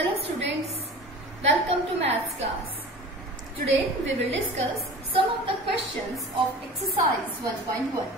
Hello students, welcome to Maths class. Today we will discuss some of the questions of exercise 1.1.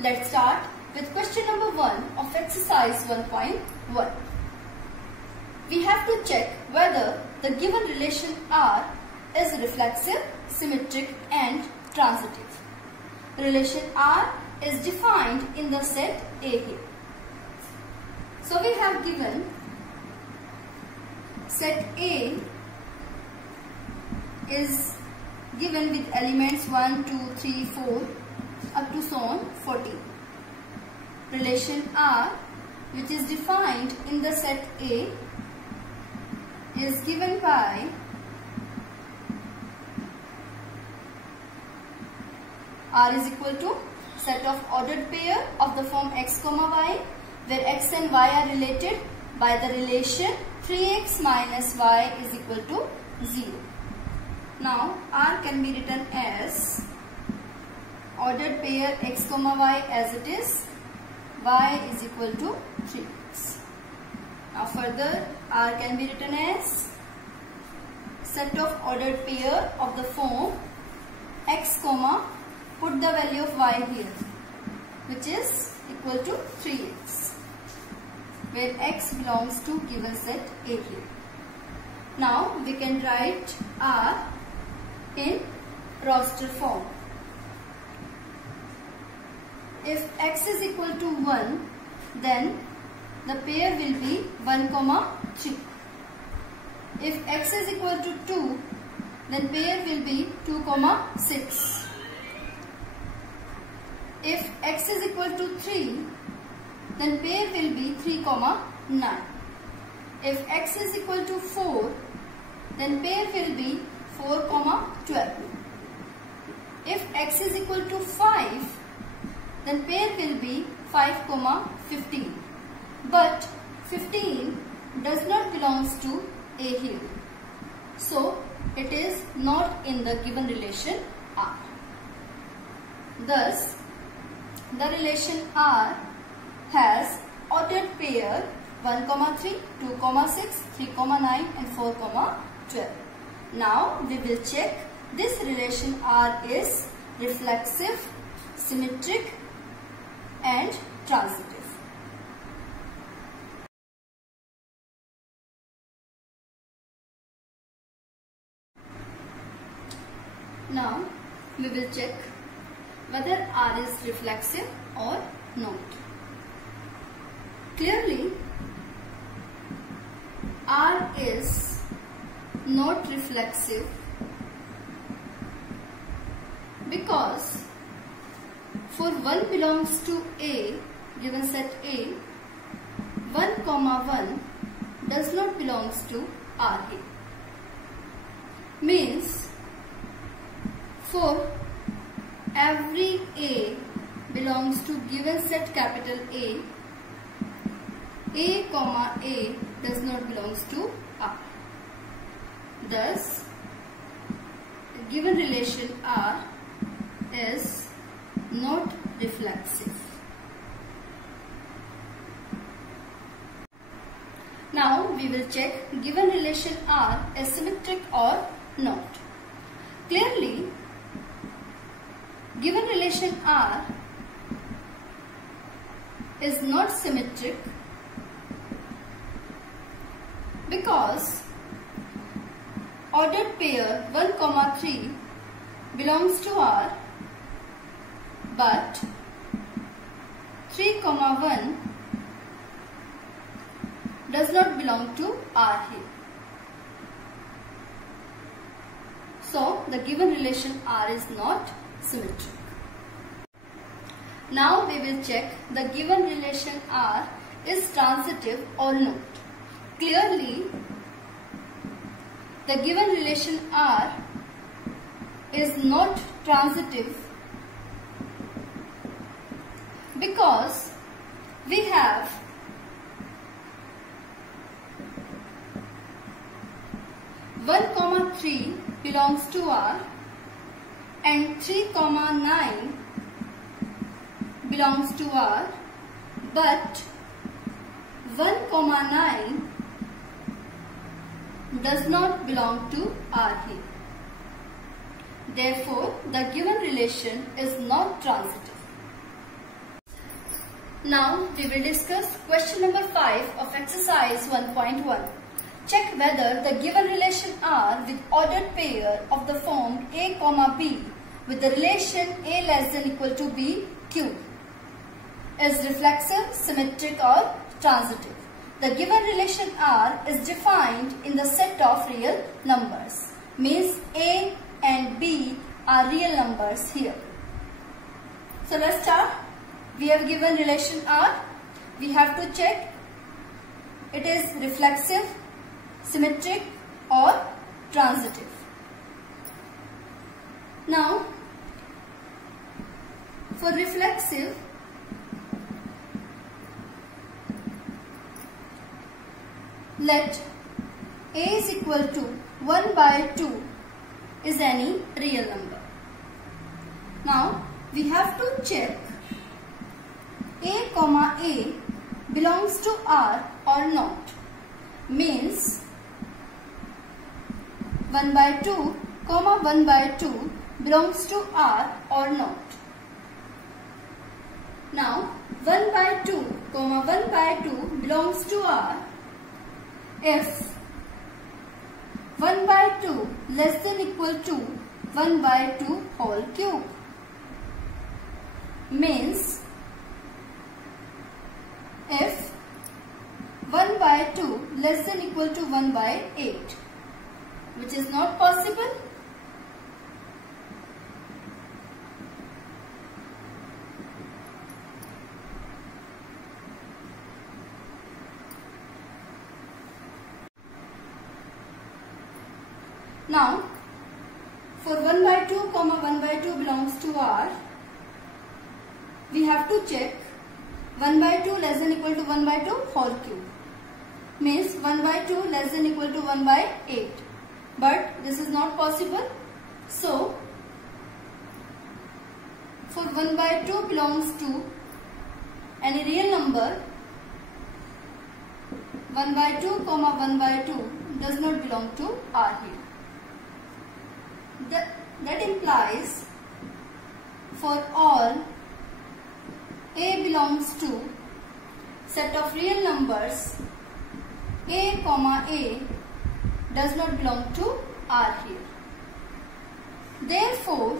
Let's start with question number 1 of exercise 1.1. We have to check whether the given relation R is reflexive, symmetric and transitive. Relation R is defined in the set A here. So we have given set A is given with elements 1, 2, 3, 4 up to so on 14. Relation R, which is defined in the set A, is given by R is equal to set of ordered pair of the form x, y, where x and y are related by the relation 3x minus y is equal to 0. Now R can be written as ordered pair x, y as it is, y is equal to 3x. Now further R can be written as set of ordered pair of the form x, put the value of y here, which is equal to 3x, where x belongs to given set A here. Now we can write R in roster form. If x is equal to 1, then the pair will be 1, 3. If x is equal to 2, then pair will be 2, 6. If x is equal to 3, then pair will be 3, 9. If x is equal to 4, then pair will be 4, 12. If x is equal to 5, then pair will be 5, 15. But 15 does not belongs to A here. So it is not in the given relation R. Thus, the relation R has ordered pair 1, 3, 2, 6, 3, 9 and 4, 12. Now we will check this relation R is reflexive, symmetric and transitive. Now we will check whether R is reflexive or not. Clearly, R is not reflexive because for 1 belongs to A, given set A, 1, 1 does not belongs to R here. Means for every A belongs to given set capital A, A does not belongs to R. Thus, the given relation R is not reflexive. Now we will check given relation R is symmetric or not. Clearly, given relation R is not symmetric because ordered pair 1, 3 belongs to R, but 3, 1 does not belong to R here. So the given relation R is not symmetric. Now we will check the given relation R is transitive or not. Clearly, the given relation R is not transitive because we have (1, 3) belongs to R and 3, 9 belongs to R, but 1, 9 does not belong to R here. Therefore, the given relation is not transitive. Now, we will discuss question number 5 of exercise 1.1. Check whether the given relation R with ordered pair of the form A, B with the relation A less than equal to B, Q is reflexive, symmetric or transitive. The given relation R is defined in the set of real numbers. Means A and B are real numbers here. So let's start. We have given relation R. We have to check it is reflexive, symmetric or transitive. Now, for reflexive, let A is equal to 1 by 2 is any real number. Now, we have to check A, belongs to R or not. Means 1 by 2, 1 by 2 belongs to R or not. Now 1 by 2, 1 by 2 belongs to R if 1 by 2 less than equal to 1 by 2 whole cube. Means if 1 by 2 less than equal to 1 by 8, which is not possible. Now, for 1 by 2, 1 by 2 belongs to R, we have to check 1 by 2 less than equal to 1 by 2 whole cube. Means 1 by 2 less than equal to 1 by 8. But this is not possible. So, for 1 by 2 belongs to any real number, 1 by 2, 1 by 2 does not belong to R here. That implies for all A belongs to set of real numbers A, does not belong to R here. Therefore,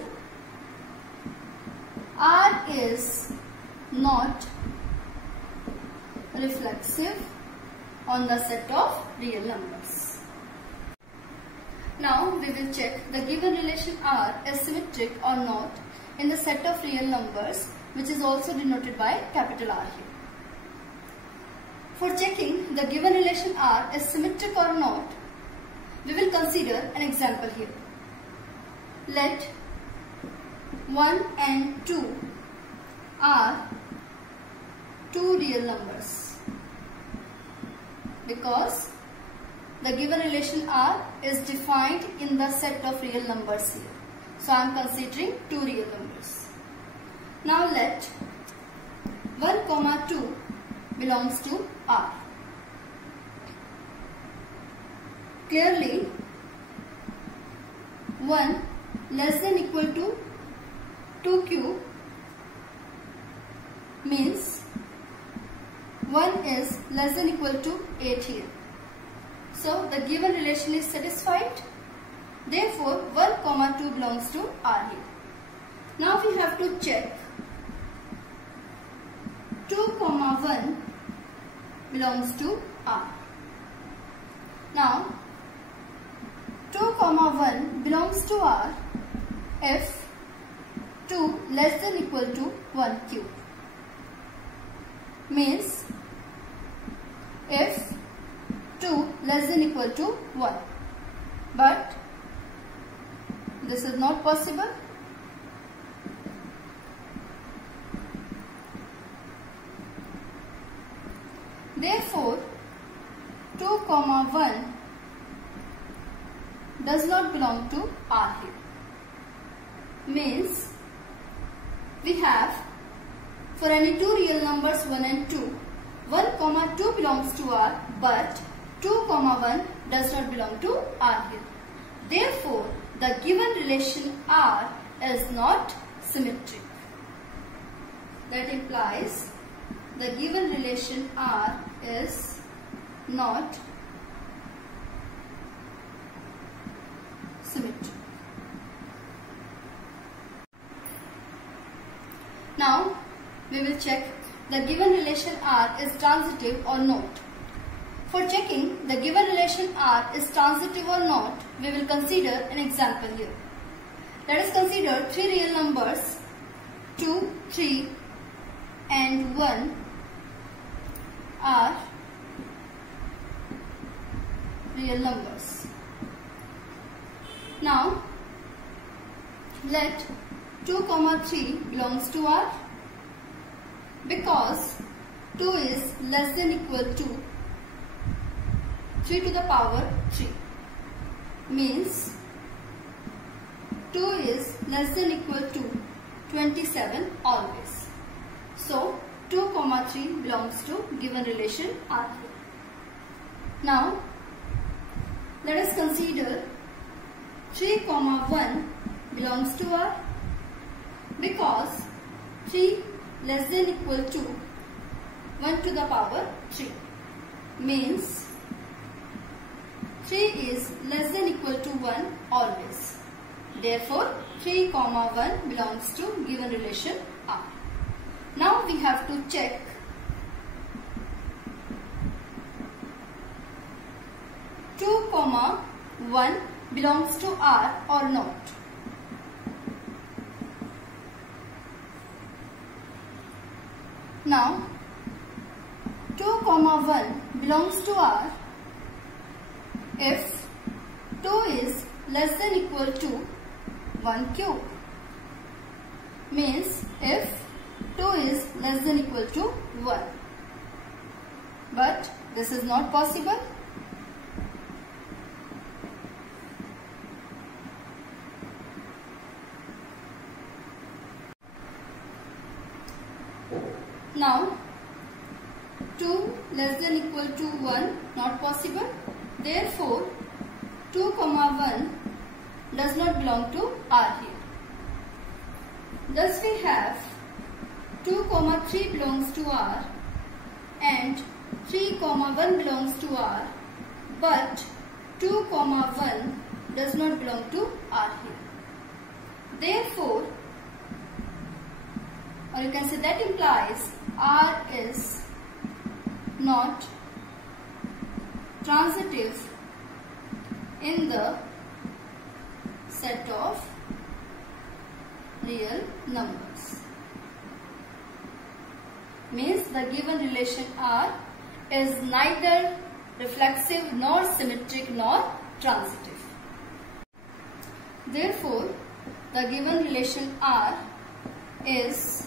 R is not reflexive on the set of real numbers. Now we will check the given relation R is symmetric or not in the set of real numbers, which is also denoted by capital R here. For checking the given relation R is symmetric or not, we will consider an example here. Let 1 and 2 are two real numbers, because the given relation R is defined in the set of real numbers here. So I am considering two real numbers. Now let 1, 2 belongs to R. Clearly, 1 less than equal to 2 cube means 1 is less than equal to 8 here. So the given relation is satisfied. Therefore, 1, 2 belongs to R here. Now we have to check 2, 1 belongs to R. Now 2, 1 belongs to R if 2 less than equal to 1 cube. Means if 2 less than equal to 1. But this is not possible. Therefore, 2, 1 does not belong to R here. Means we have for any two real numbers 1 and 2, 1, 2 belongs to R, but 2, 1 does not belong to R here. Therefore, the given relation R is not symmetric. That implies the given relation R is not symmetric. Now, we will check the given relation R is transitive or not. For checking the given relation R is transitive or not, we will consider an example here. Let us consider three real numbers 2, 3 and 1 are real numbers. Now, let 2, 3 belongs to R because 2 is less than equal to 3 to the power 3 means 2 is less than equal to 27 always. So 2, 3 belongs to given relation R. Now let us consider 3, 1 belongs to R because 3 less than equal to 1 to the power 3 means 3 is less than equal to 1 always. Therefore, 3, 1 belongs to given relation R. Now we have to check two, 1 belongs to R or not. Now, 2, 1 belongs to R if 2 is less than equal to 1 cube. Means if 2 is less than equal to 1. But this is not possible. Now, 2 less than equal to 1 not possible. Therefore, 2, 1 does not belong to R here. Thus we have 2, 3 belongs to R and 3, 1 belongs to R, but 2, 1 does not belong to R here. Therefore, or you can say that implies R is not transitive in the set of real numbers. Means the given relation R is neither reflexive nor symmetric nor transitive. Therefore, the given relation R is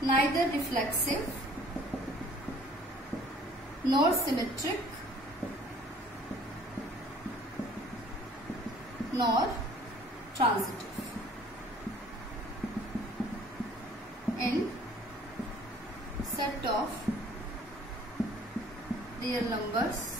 neither reflexive nor symmetric nor transitive in set of real numbers